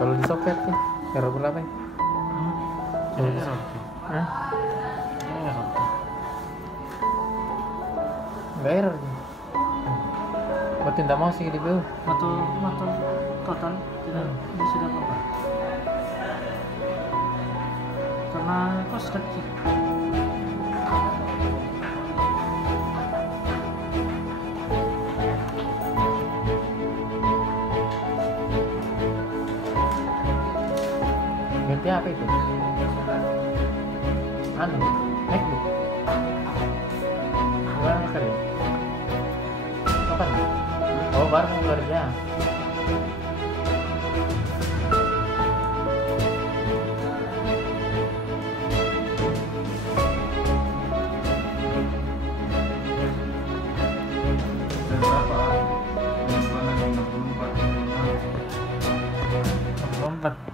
Kalau di soket sih error berapa ya? Hah? Nggak error sih. Berarti tidak mau sih di BU. Motor total tidak bisa apa-apa karena kos kecil. Ganti apa itu? Anu, MacBook. Gimana kerja? Kapan? Oh, baru mau kerja. Berapa? 64.